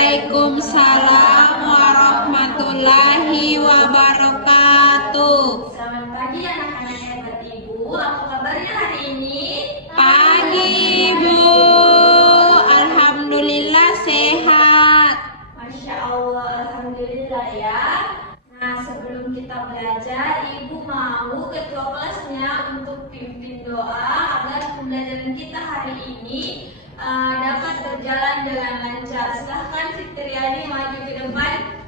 Waalaikumsalam warahmatullahi wabarakatuh. Selamat pagi anak-anak hebat Ibu. Apa kabarnya hari ini? Pagi Bu, alhamdulillah sehat. Masya Allah, alhamdulillah ya. Nah, sebelum kita belajar, Ibu mau ketua kelasnya untuk pimpin doa agar pembelajaran kita hari ini dapat berjalan dengan lancar. Silahkan Fitriani maju ke depan.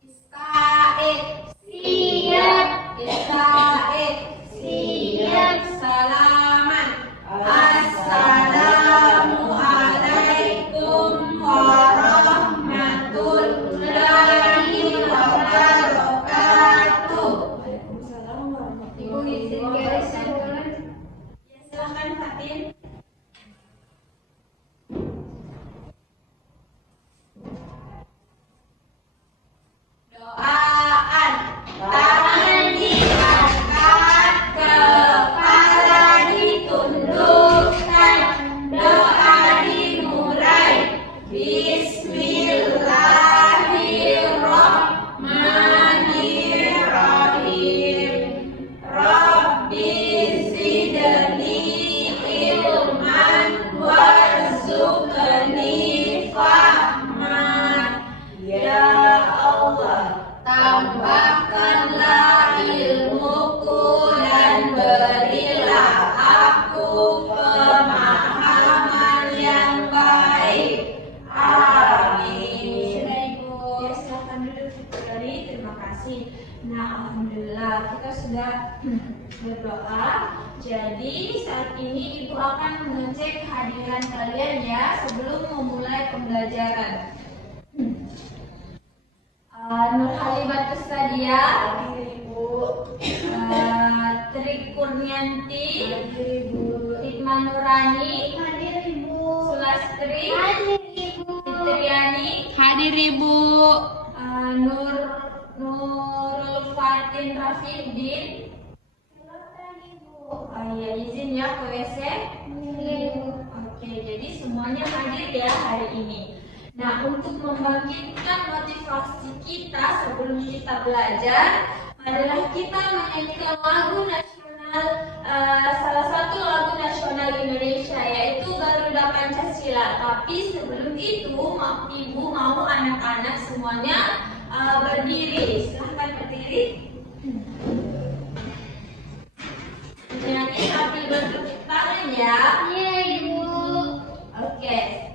Istaid, siap. Istaid, siap. Salaman. Assalamualaikum warahmatullahi wabarakatuh. Waalaikumsalam warahmatullahi wabarakatuh. Ibu izin garisnya dulu. Ya, silakan Fatin. Doaan. Tangan diangkat, kepala ditundukkan, doa dimulai. Bismillahirrahmanirrahim. Rabbi zidni ilman warzuqni fahman. Ya Allah, tambahkanlah ilmuku dan berilah aku pemahaman yang baik. Amin. Sudah Ibu. Ya, silakan duduk Fitri. Terima kasih. Nah, alhamdulillah kita sudah berdoa. Jadi saat ini Ibu akan mengecek kehadiran kalian ya sebelum memulai pembelajaran. Nur Halimatus Sadia, Ibu. Tri Kurnianti, Ibu. Hikmah Nurani, hadir Ibu. Sulastri, hadir Ibu. Fitriani, hadir Ibu. Nurul Fatin Rafiuddin, silakan Ibu. Ya, izin ya ke WC. Oke, jadi semuanya hadir ya hari ini. Nah, untuk membangkitkan motivasi kita sebelum kita belajar adalah kita menyanyikan lagu nasional, salah satu lagu nasional Indonesia yaitu Garuda Pancasila. Tapi sebelum itu, Ibu mau anak-anak semuanya berdiri. Silahkan berdiri. Menyanyi sambil bertepuk tangan ya. Iya Ibu. Oke.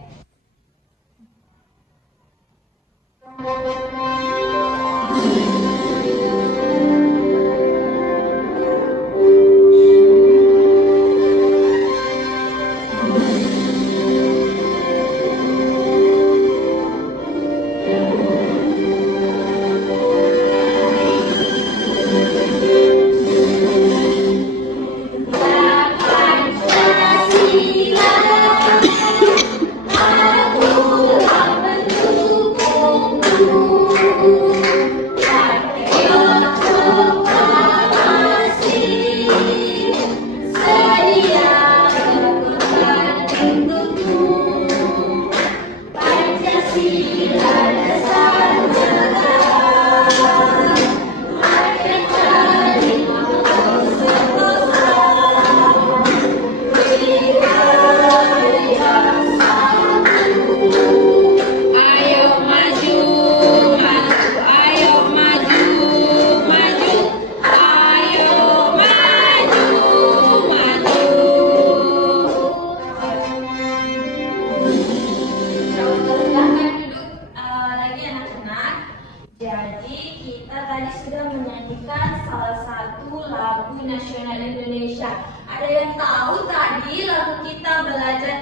Jadi kita tadi sudah menyanyikan salah satu lagu nasional Indonesia. Ada yang tahu tadi lagu kita belajar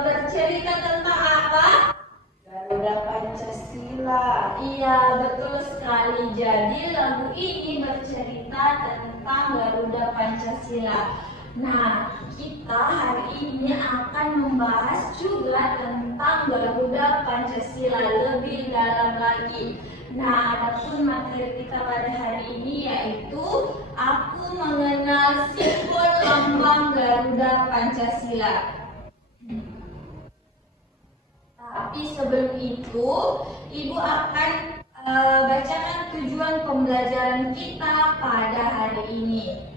bercerita tentang apa? Garuda Pancasila. Iya, betul sekali. Jadi lagu ini bercerita tentang Garuda Pancasila. Nah, kita hari ini akan membahas juga tentang Garuda Pancasila lebih dalam lagi. Nah, adapun materi kita pada hari ini yaitu aku mengenal simbol lambang Garuda Pancasila. Tapi sebelum itu, Ibu akan bacakan tujuan pembelajaran kita pada hari ini.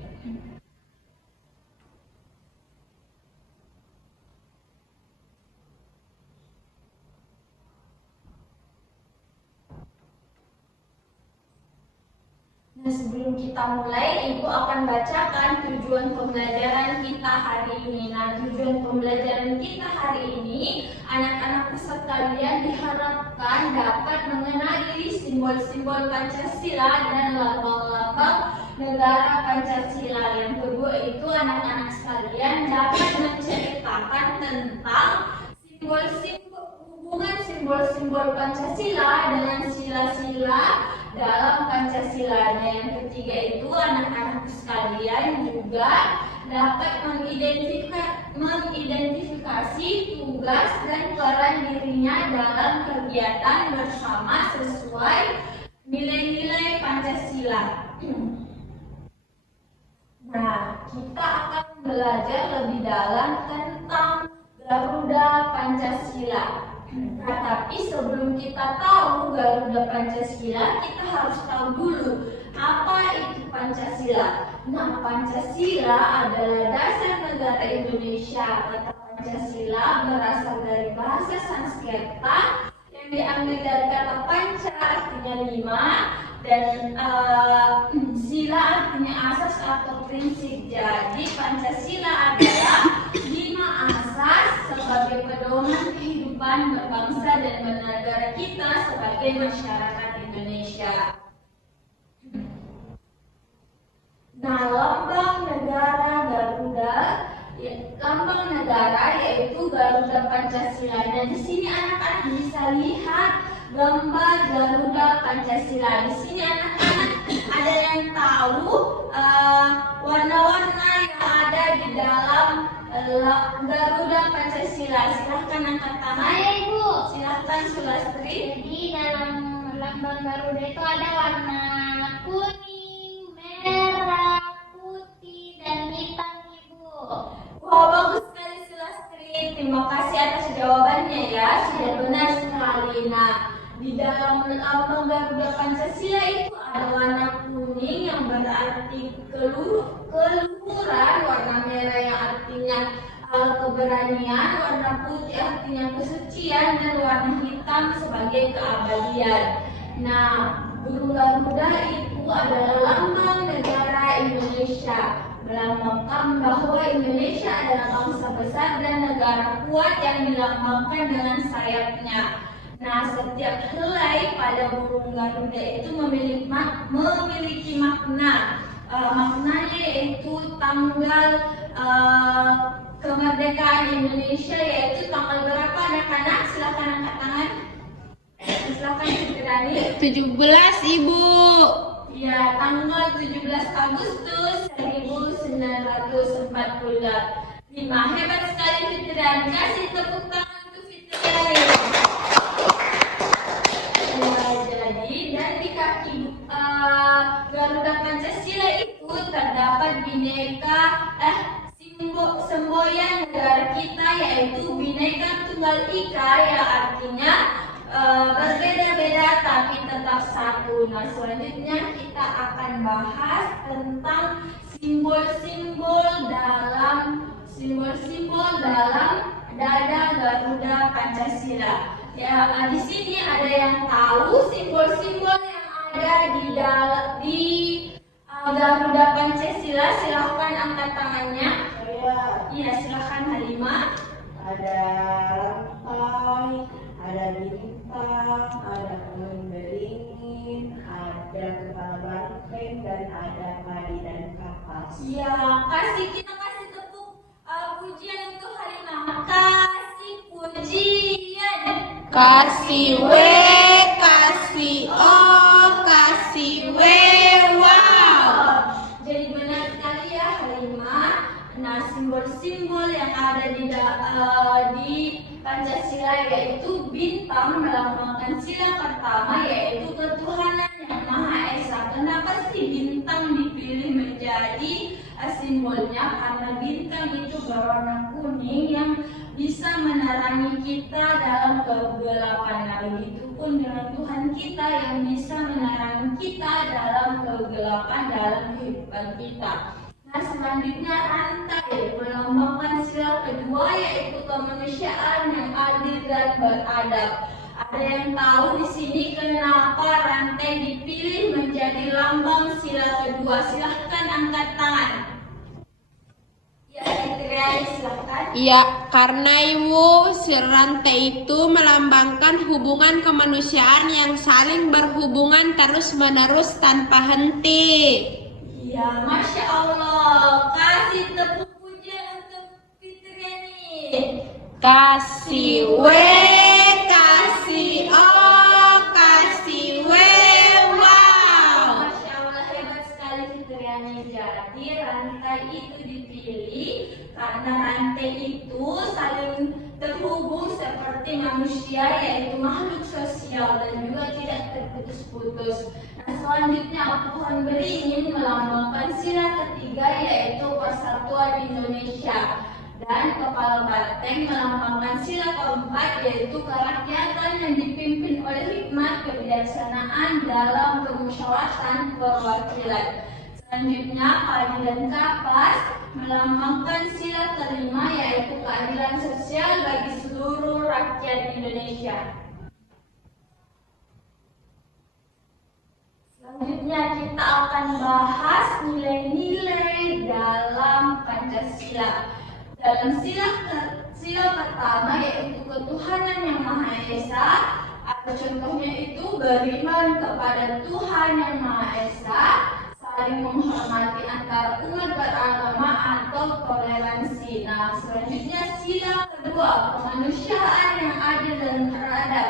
Nah, sebelum kita mulai, Ibu akan bacakan tujuan pembelajaran kita hari ini. Nah, tujuan pembelajaran kita hari ini, anak-anakku sekalian diharapkan dapat mengenali simbol-simbol Pancasila dan lambang-lambang negara Pancasila. Yang kedua itu, anak-anak sekalian dapat menceritakan tentang hubungan simbol-simbol Pancasila dengan sila-sila dalam Pancasila. Dan yang ketiga itu, anak-anak sekalian juga dapat mengidentifikasi tugas dan peran dirinya dalam kegiatan bersama sesuai nilai-nilai Pancasila. Nah, kita akan belajar lebih dalam tentang Garuda Pancasila. Nah, tapi sebelum kita tahu Garuda Pancasila, kita harus tahu dulu apa itu Pancasila. Nah, Pancasila adalah dasar negara Indonesia. Kata Pancasila berasal dari bahasa Sanskerta yang diambil dari kata panca artinya 5 dan sila artinya asas atau prinsip. Jadi Pancasila adalah 5 asas sebagai pedoman kehidupan berbangsa dan bernegara kita sebagai masyarakat Indonesia. Nah, lambang negara Garuda, lambang negara yaitu Garuda Pancasila. Nah, di sini anak-anak bisa lihat gambar Garuda Pancasila. Di sini anak-anak ada yang tahu warna-warna yang ada di dalam Garuda Pancasila. Silahkan angkat tangan. Saya Ibu. Silahkan Sulastri. Jadi dalam lambang Garuda itu ada warna kuning, merah, putih, dan hitam Ibu. Wah, bagus sekali Sulastri. Terima kasih atas jawabannya ya. Sudah benar sekali. Nah, di dalam lambang Garuda Pancasila itu ada warna kuning yang berarti keluhuran, warna merah yang artinya keberanian, warna putih artinya kesucian, dan warna hitam sebagai keabadian. Nah, burung Garuda itu adalah lambang negara Indonesia, melambangkan bahwa Indonesia adalah bangsa besar dan negara kuat yang dilambangkan dengan sayapnya. Nah, setiap helai pada burung Garuda itu memiliki makna. Maknanya yaitu tanggal kemerdekaan Indonesia, yaitu tanggal berapa anak-anak? Silakan angkat tangan. Silakan Fitrani. 17 Ibu. Ya, tanggal 17 Agustus 1945. Hebat sekali Fitrani. Kasih tepuk tangan untuk Fitrani. Jadi, dan di kaki Garuda Pancasila itu terdapat semboyan negara kita, yaitu Bhinneka Tunggal Ika, yang artinya berbeda-beda tapi tetap satu. Nah, selanjutnya kita akan bahas tentang simbol-simbol dalam dada Garuda Pancasila. Ya, di sini ada yang tahu simbol-simbol yang ada di Garuda Pancasila. Silahkan angkat tangannya. Iya, silahkan Halimah. Ada rantai, ada bintang, ada pohon beringin, ada kepala banteng, dan ada padi dan kapas. Ya, kita kasih tepuk pujian untuk Halimah. Kasih pujian. Kasih W, kasih O, kasih W, wow. Jadi benar sekali ya Halimah. Nah, simbol-simbol yang ada di Pancasila yaitu bintang melambangkan sila pertama yaitu ketuhanan yang Maha Esa. Kenapa sih bintang dipilih menjadi simbolnya? Karena bintang itu berwarna kuning yang bisa menerangi kita dalam kegelapan. Nah, begitupun dengan Tuhan kita yang bisa menerangi kita dalam kegelapan dalam kehidupan kita. Nah, selanjutnya rantai melambangkan sila kedua yaitu kemanusiaan yang adil dan beradab. Ada yang tahu di sini kenapa rantai dipilih menjadi lambang sila kedua? Silahkan angkat tangan. Ya, silahkan. Ya, karena Ibu, si rantai itu melambangkan hubungan kemanusiaan yang saling berhubungan terus-menerus tanpa henti. Ya, Masya Allah. Kasih tepuk pujian untuk Fitriani. Kasih W, kasih O, kasih W, wow. Masya Allah, hebat sekali Fitriani. Jadi rantai itu dipilih karena rantai itu saling terhubung seperti manusia yaitu makhluk sosial dan juga tidak terputus-putus. Nah, selanjutnya Tuhan beringin melambangkan sila ketiga yaitu persatuan Indonesia, dan kepala banteng melambangkan sila keempat yaitu kerakyatan yang dipimpin oleh hikmat kebijaksanaan dalam kemusyawaratan perwakilan. Selanjutnya padi dan kapas melambangkan sila kelima yaitu keadilan sosial bagi seluruh rakyat Indonesia. Selanjutnya kita akan bahas nilai-nilai dalam Pancasila. Dalam sila pertama yaitu ketuhanan yang Maha Esa, atau contohnya itu beriman kepada Tuhan yang Maha Esa, saling menghormati antara umat beragama atau toleransi. Nah, selanjutnya sila kedua kemanusiaan yang adil dan beradab.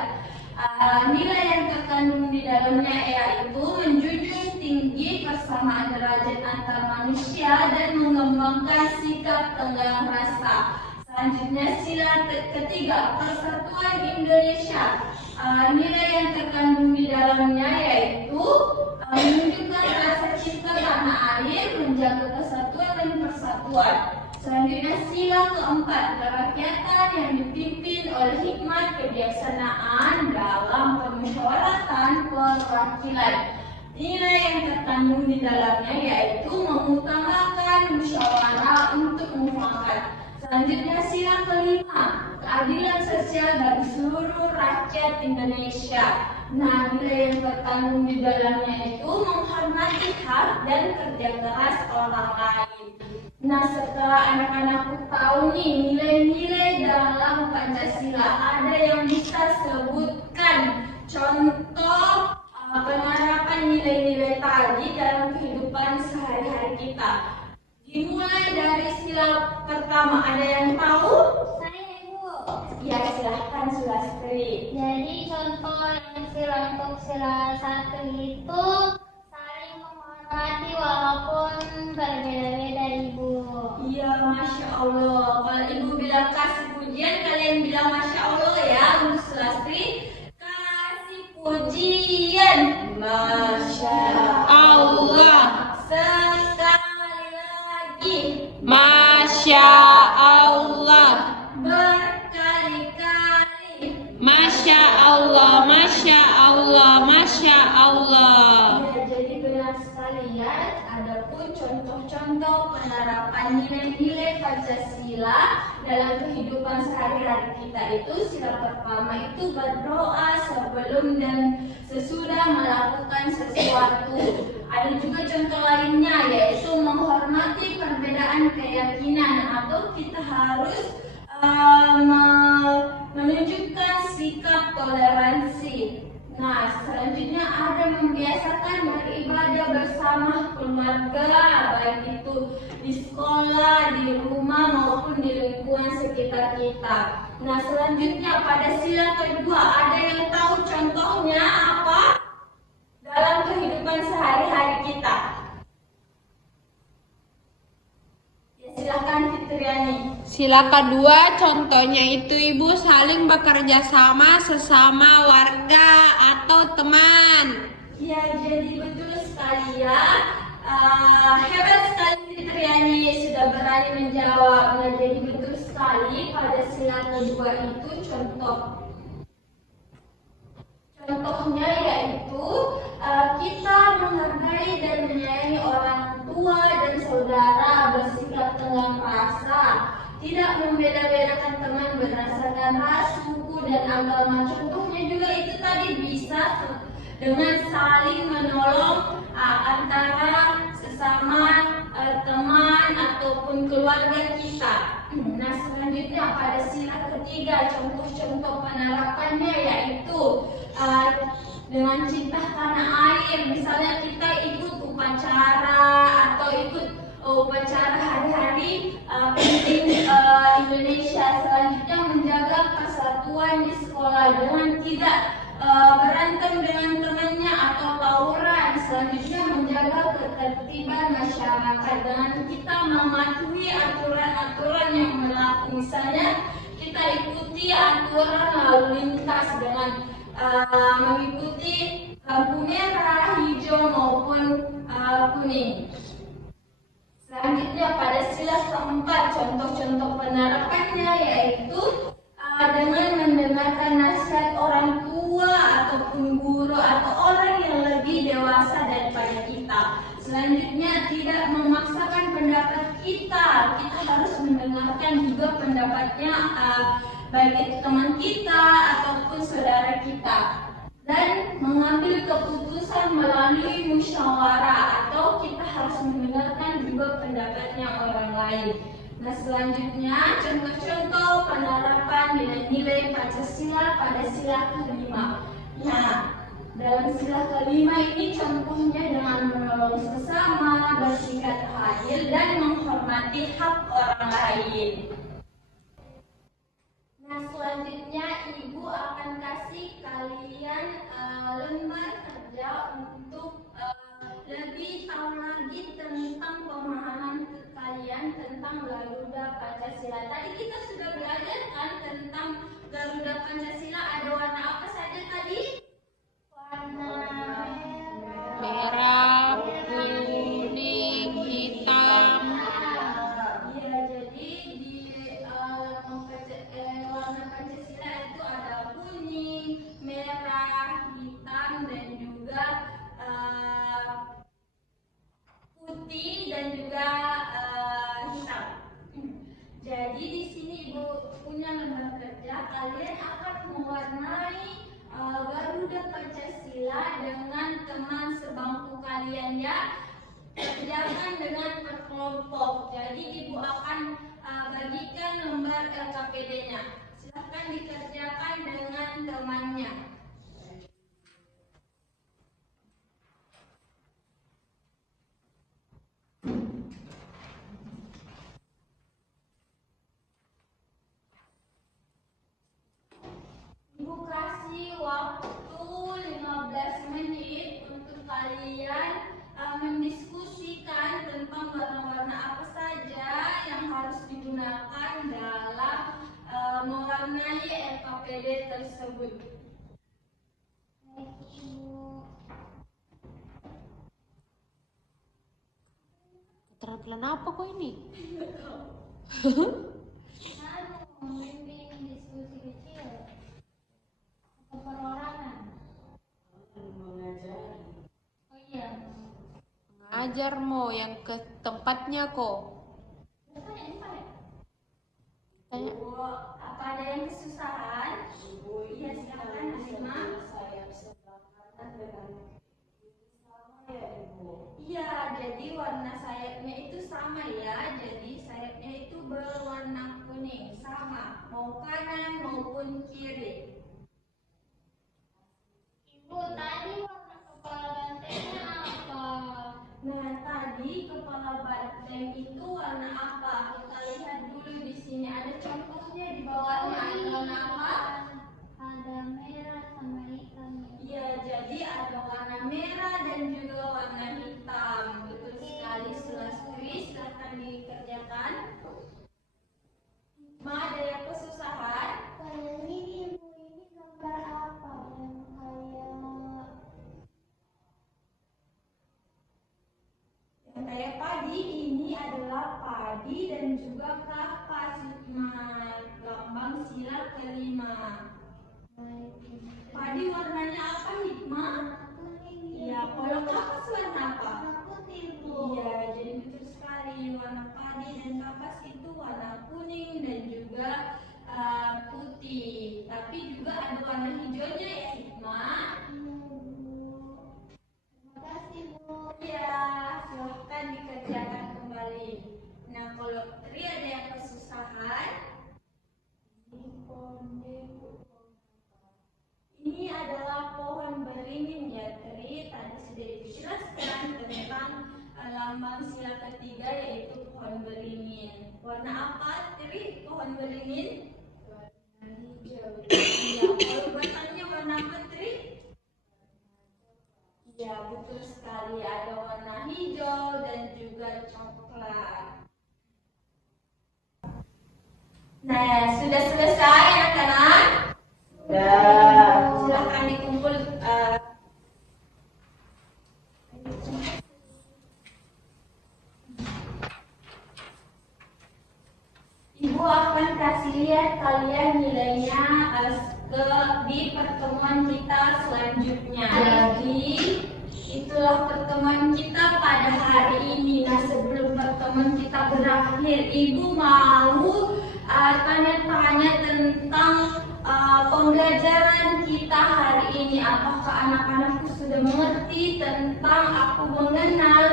Nilai yang terkandung di dalamnya yaitu menjunjung tinggi persamaan derajat antar manusia dan mengembangkan sikap tenggang rasa. Selanjutnya sila ketiga persatuan Indonesia. Nilai yang terkandung di dalamnya yaitu menunjukkan rasa cinta tanah air, menjaga kesatuan dan persatuan. Selanjutnya sila keempat kerakyatan yang dipimpin oleh hikmat kebijaksanaan dalam kemusyawaratan perwakilan. Nilai yang terkandung di dalamnya yaitu mengutamakan musyawarah untuk mufakat. Selanjutnya sila kelima keadilan sosial bagi seluruh rakyat Indonesia. Nah, nilai yang terkandung di dalamnya itu menghormati hak dan kerja keras orang lain. Nah, setelah anak-anakku tahu nih nilai-nilai dalam Pancasila, ada yang bisa sebutkan contoh penerapan nilai-nilai tadi dalam kehidupan sehari-hari kita. Dimulai dari sila pertama, ada yang tahu? Saya Ibu. Ya, silahkan Sulastri. Jadi contoh yang untuk sila 1 itu saling menghormati walaupun berbeda-beda Ibu. Iya, Masya Allah. Kalau Ibu bilang kasih pujian, kalian bilang Masya Allah ya, untuk Sulastri. Kasih pujian. Masya Allah. Sekali lagi. Masya Allah. Berkali-kali. Masya Allah, Masya Allah, Masya Allah. Ya, jadi benar sekali ya. Adapun contoh-contoh penerapan nilai-nilai Pancasila dalam kehidupan sehari-hari kita itu, sila pertama itu berdoa sebelum dan sesudah melakukan sesuatu. Ada juga contoh lainnya yaitu menghormati perbedaan keyakinan, atau kita harus menunjukkan sikap toleransi. Nah, selanjutnya ada membiasakan beribadah bersama keluarga, baik itu di sekolah, di rumah maupun di lingkungan sekitar kita. Nah, selanjutnya pada sila kedua, ada yang tahu contohnya apa dalam kehidupan sehari-hari kita? Ya, silahkan Triani? Sila kedua contohnya itu Ibu saling bekerja sama sesama warga atau teman. Ya, jadi betul sekali ya. Hebat sekali Fitriani sudah berani menjawab. Nah, jadi betul sekali pada sila kedua itu contohnya yaitu kita menghargai dan menyayangi orang tua dan saudara, bersikap tenggang rasa, tidak membeda-bedakan teman berdasarkan ras, suku, dan agama. Contohnya juga itu tadi bisa dengan saling menolong antara sesama teman ataupun keluarga kita. Nah, selanjutnya pada sila ketiga contoh-contoh penerapannya yaitu dengan cinta tanah air. Misalnya kita ikut upacara atau ikut upacara hari-hari penting Indonesia. Selanjutnya menjaga persatuan di sekolah dengan tidak berantem dengan temannya atau tawuran. Selanjutnya menjaga ketertiban masyarakat dengan kita mematuhi aturan-aturan yang berlaku. Misalnya kita ikuti aturan lalu lintas dengan mengikuti lampu merah, hijau maupun kuning. Selanjutnya pada sila keempat contoh-contoh penerapannya yaitu dengan mendengarkan nasihat orang tua ataupun guru atau orang yang lebih dewasa daripada kita. Selanjutnya tidak memaksakan pendapat kita. Kita harus mendengarkan juga pendapatnya baik itu teman kita ataupun saudara kita. Dan mengambil keputusan melalui musyawarah atau kita harus mendengarkan juga pendapatnya orang lain. Nah, selanjutnya contoh-contoh penerapan nilai-nilai Pancasila pada sila kelima. Nah, dalam sila kelima ini contohnya dengan menolong sesama, bersikap adil dan menghormati hak orang lain. Nah, selanjutnya Ibu akan kasih kalian lembar kerja untuk lebih tahu lagi tentang pemahaman kalian tentang Garuda Pancasila. Tadi kita sudah belajar kan tentang Garuda Pancasila. Ada warna apa saja tadi? Warna Merah, kuning, hitam. Iya, jadi di warna Pancasila itu ada kuning, merah, hitam, dan juga putih dan juga hitam. Jadi di sini Ibu punya lembar kerja. Kalian akan mewarnai Garuda Pancasila dengan teman sebangku kalian ya. Kerjakan dengan berkelompok. Jadi Ibu akan bagikan lembar LKPD-nya. Silahkan dikerjakan dengan temannya. Ibu kasih waktu 15 menit untuk kalian mendiskusikan tentang warna-warna apa saja yang harus digunakan dalam mewarnai LKPD tersebut. Keterampilan apa kok ini? Membimbing diskusi kecil atau perorangan. Oh iya. Ngajar mau yang ke tempatnya kok. Tanya. Apa ada yang kesusahan? Iya, silakan Asma. Iya, jadi warna sayapnya itu sama ya. Jadi sayapnya itu berwarna kuning, sama. Mau kanan maupun kiri. Ibu, tadi warna kepala bantengnya apa? Nah, tadi kepala banteng itu warna apa? Kita lihat dulu di sini. Ada contohnya di bawahnya. Ada warna apa? Ada merah sama hitam. Iya, jadi ada warna merah dan juga warna hitam. Betul sekali, Sulasuri. Silahkan dikerjakan. padi dan juga kapas, Hikmah. Lambang sila kelima. Padi warnanya apa, Hikmah? Iya, kalau kapas warna apa? Iya, jadi betul sekali. Warna padi dan kapas itu warna kuning dan juga putih. Tapi juga ada warna hijaunya ya, Hikmah. Iya, silahkan dikerjakan kembali. Nah, kalau Tri ada yang kesusahan, ini adalah pohon beringin ya, Tri. Tadi sudah dijelaskan tentang lambang sila ketiga yaitu pohon beringin. Warna apa, Tri? Pohon beringin? Warna hijau. Iya, kalau batangnya warna apa, Tri? Ya, betul sekali. Ada warna hijau dan juga coklat. Nah, sudah selesai anak-anak? Sudah. Silahkan dikumpul. Ibu akan kasih lihat kalian nilainya di pertemuan kita selanjutnya. Jadi itulah pertemuan kita pada hari ini. Nah, sebelum pertemuan kita berakhir, Ibu mau tanya-tanya tentang pembelajaran kita hari ini. Apakah anak-anakku sudah mengerti tentang aku mengenal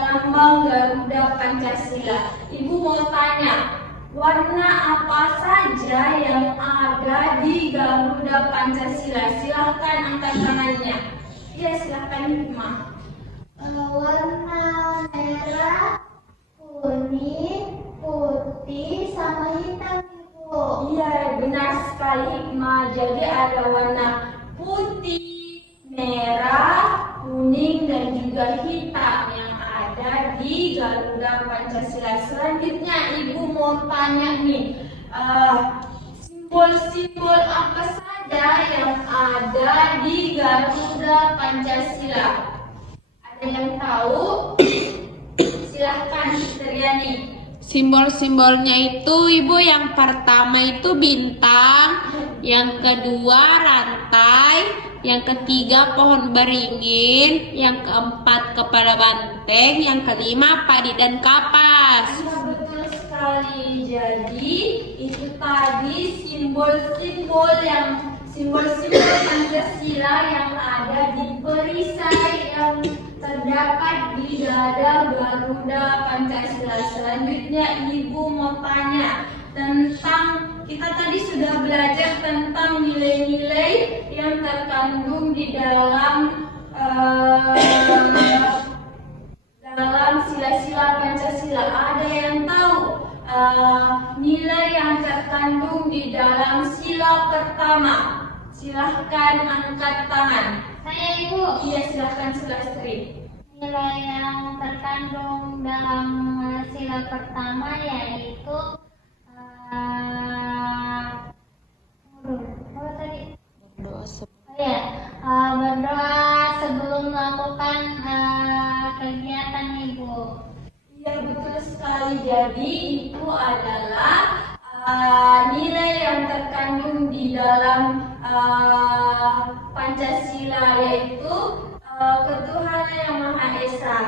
lambang Garuda Pancasila? Ibu mau tanya, warna apa saja yang ada di Garuda Pancasila? Silahkan angkat tangannya. Ya, silahkan Hikmah. Warna merah, kuning, putih, sama hitam, Ibu. Iya, benar sekali Hikmah. Jadi ada warna putih, merah, kuning, dan juga hitam yang ada di Garuda Pancasila. Selanjutnya Ibu mau tanya nih, simbol-simbol apa saja yang ada di Garuda Pancasila? Ada yang tahu? Silahkan, Triani. Simbol-simbolnya itu Ibu, yang pertama itu bintang, yang kedua rantai, yang ketiga pohon beringin, yang keempat kepala banteng, yang kelima padi dan kapas. Ya, betul sekali. Jadi itu tadi simbol-simbol Pancasila yang ada di perisai yang terdapat di dada Garuda Pancasila. Selanjutnya Ibu mau tanya tentang, kita tadi sudah belajar tentang nilai-nilai yang terkandung di dalam sila-sila Pancasila. Ada yang tahu nilai yang terkandung di dalam sila pertama? Silahkan angkat tangan. Saya, Ibu. Iya, silahkan Sulastri. Nilai yang terkandung dalam sila pertama yaitu berdoa sebelum melakukan kegiatan, Ibu. Iya, betul sekali. Jadi itu adalah nilai yang terkandung di dalam Pancasila, yaitu ketuhanan yang Maha Esa.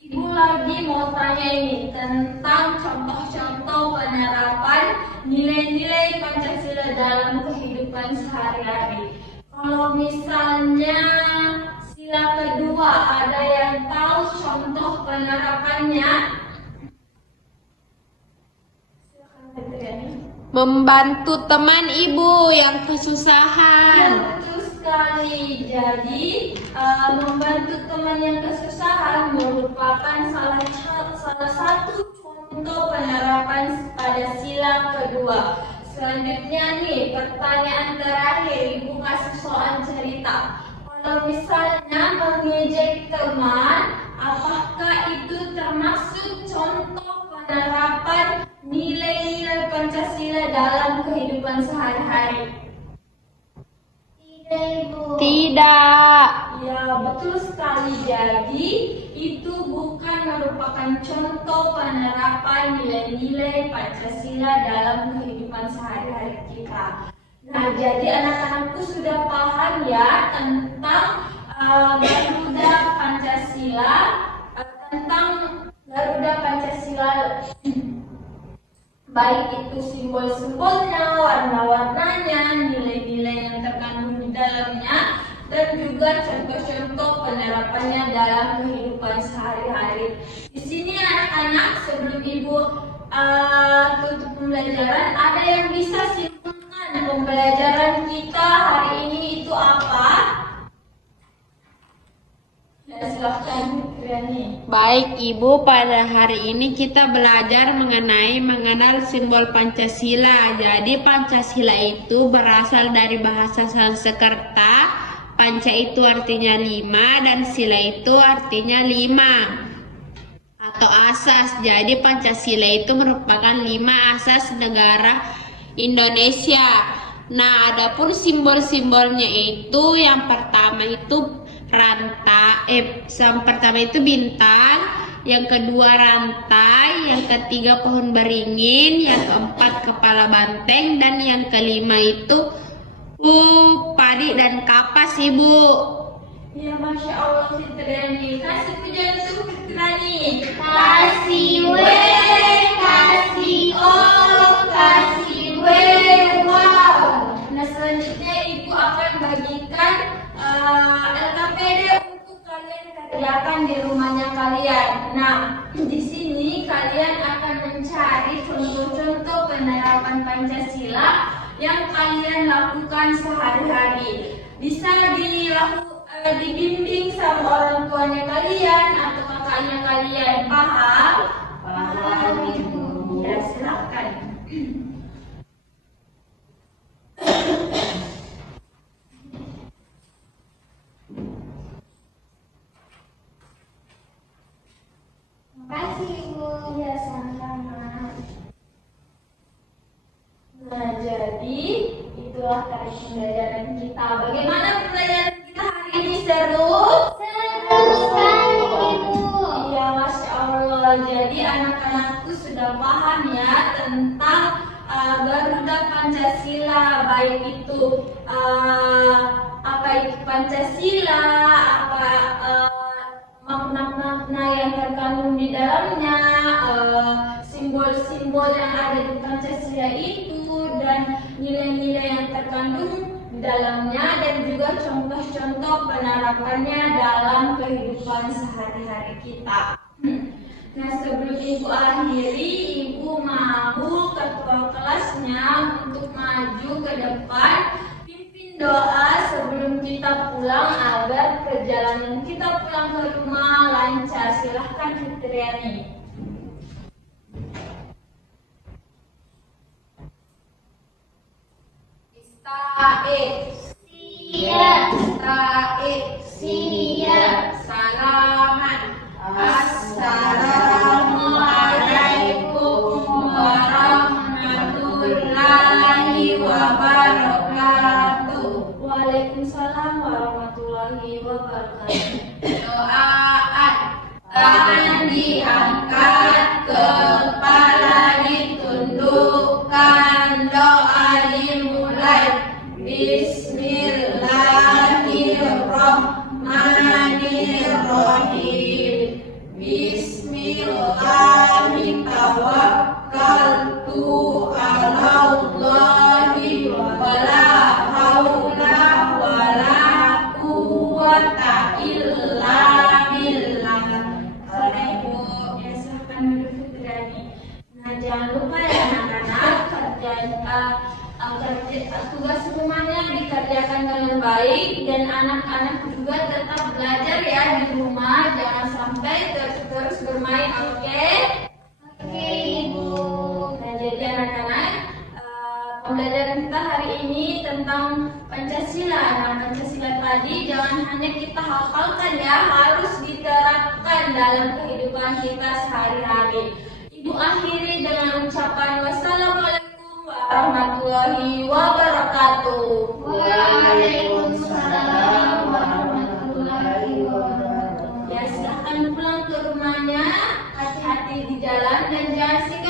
Ibu lagi mau tanya ini tentang contoh-contoh penerapan nilai-nilai Pancasila dalam kehidupan sehari-hari. Kalau misalnya sila kedua, ada yang tahu contoh penerapannya? Silakan, Petriani. Membantu teman Ibu yang Ya, kesusahan. betul sekali. Jadi membantu teman yang kesusahan merupakan salah satu contoh penerapan pada sila kedua. Selanjutnya nih, pertanyaan terakhir, Ibu kasih soal cerita. Kalau misalnya mengejek teman, apakah itu termasuk contoh penerapan nilai-nilai Pancasila dalam kehidupan sehari-hari? Ibu. Tidak. Ya, betul sekali. Jadi, itu bukan merupakan contoh penerapan nilai-nilai Pancasila dalam kehidupan sehari-hari kita. Nah, jadi anak-anakku sudah paham ya tentang Garuda Pancasila, tentang Garuda Pancasila, baik itu simbol-simbolnya, warna-warnanya, nilai-nilai yang terkandung di dalamnya, dan juga contoh-contoh penerapannya dalam kehidupan sehari-hari. Di sini anak-anak, sebelum Ibu tutup pembelajaran, ada yang bisa simpulkan pembelajaran kita hari ini itu apa? Ya, silahkan Riani. Baik Ibu, pada hari ini kita belajar mengenal simbol Pancasila. Jadi Pancasila itu berasal dari bahasa Sanskerta. Panca itu artinya 5 dan sila itu artinya 5 atau asas. Jadi Pancasila itu merupakan 5 asas negara Indonesia. Nah, adapun simbol-simbolnya itu yang pertama itu yang pertama itu bintang, yang kedua rantai, yang ketiga pohon beringin, yang keempat kepala banteng, dan yang kelima itu padi dan kapas, Ibu. Ya, Masya Allah Fitriani. Kasih pujian untuk Fitriani. Kasih W, kasih O, kasih W, wow. Nah, selanjutnya Ibu akan bagikan LKPD untuk kalian kerjakan di rumahnya kalian. Nah, di sini kalian akan mencari contoh-contoh penerapan Pancasila yang kalian lakukan sehari-hari. Bisa dibimbing sama orang tuanya kalian atau kakaknya kalian. Paham? Paham, Ibu. Ya, silakan. Kasih Ibu. Ya, sama-sama. Nah, jadi itulah tadi pembelajaran kita. Bagaimana pembelajaran kita hari ini, seru? Seru sekali Ibu. Iya, Masya Allah. Jadi anak-anakku sudah paham ya tentang Garuda Pancasila, baik itu apa itu Pancasila, apa makna-makna yang terkandung di dalamnya, simbol-simbol yang ada di Pancasila itu, dan nilai-nilai yang terkandung di dalamnya, dan juga contoh-contoh penerapannya dalam kehidupan sehari-hari kita. Nah, sebelum Ibu akhiri, Ibu mau ketua kelasnya untuk maju ke depan, pimpin doa sebelum kita pulang agar perjalanan kita pulang ke rumah lancar. Silahkan Fitriani. Istaid. Siap. Istaid. Siap. Salaman. Assalamualaikum warahmatullahi wabarakatuh. Waalaikumsalam warahmatullahi wabarakatuh. Doaan. Tangan diangkat, kepala ditundukkan, doa dimulai. Bismillahirrahmanirrahim. Bismillahirrahmanirrahim. Tawakkaltu 'alallahi wala haula wala quwwata illa billah. Ibu, ya silahkan duduk Fitriani. Nah, jangan lupa ya anak-anak, tugas rumahnya dikerjakan dengan baik, dan anak-anak juga tetap belajar ya di rumah, jangan sampai terus bermain, oke? Oke Ibu. Nah, jadi anak-anak, pembelajaran kita hari ini tentang Pancasila. Nah, Pancasila tadi jangan hanya kita hafalkan ya, harus diterapkan dalam kehidupan kita sehari-hari. Ibu akhiri dengan ucapan wassalamualaikum warahmatullahi wabarakatuh. Waalaikumsalam. dan Jessica